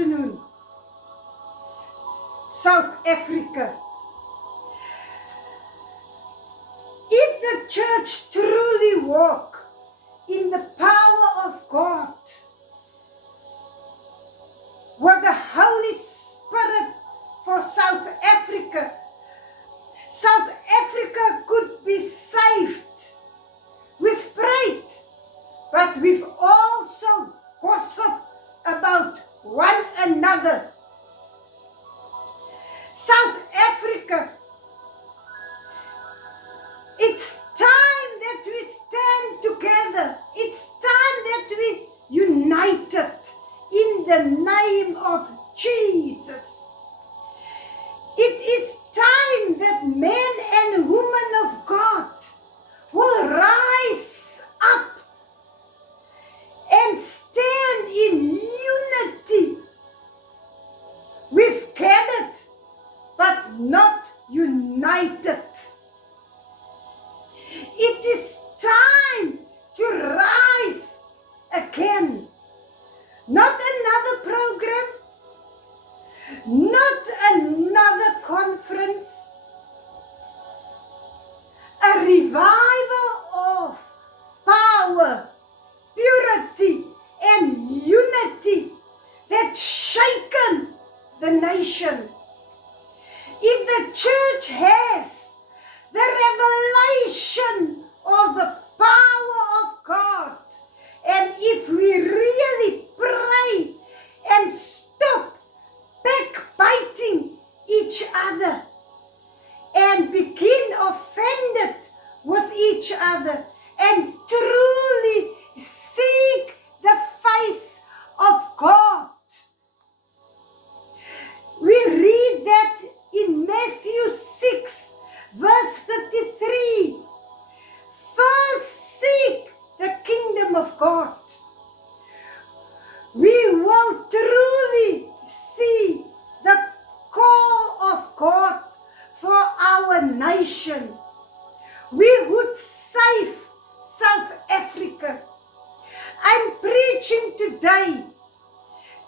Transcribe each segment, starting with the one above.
afternoon, South Africa. If the church truly walk in the power of God, with the Holy Spirit for South Africa, South Africa could be saved. We've prayed, but we've also gossiped about one another. South Africa, it's time that we stand together. It's time that we united in the name of Jesus. It is time that men and women of God will rise up and stand in unity. We've gathered, but not united. It is time to rise again. Not another program, not another conference. A revival of power, purity, and unity that's shaken the nation. If the church has the revelation of the power of God, and if we really pray and stop backbiting each other and begin offended with each other and truly seek the face of God. We read that in Matthew 6 verse 33. First seek the kingdom of God. We will truly see the call of God for our nation. We would save South Africa. I'm preaching today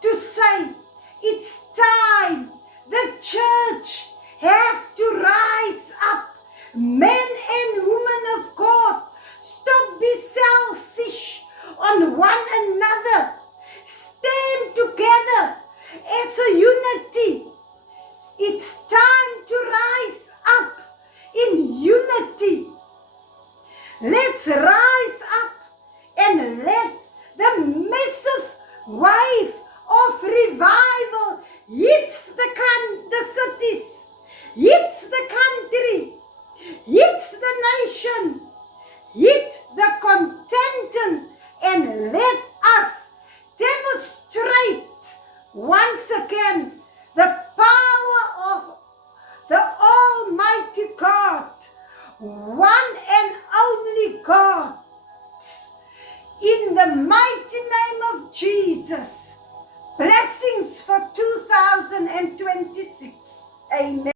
to say it's time the church have to rise up. Men and women of God, stop being selfish on one another. Stand together as a unity. It's time to rise up in unity. Let's rise up and let the massive wave of revival hits the cities, hits the country, hits the nation, hit the continent, and let us demonstrate once again the power of the Almighty God, one and only God. In the mighty name of Jesus, blessings for 2026. Amen.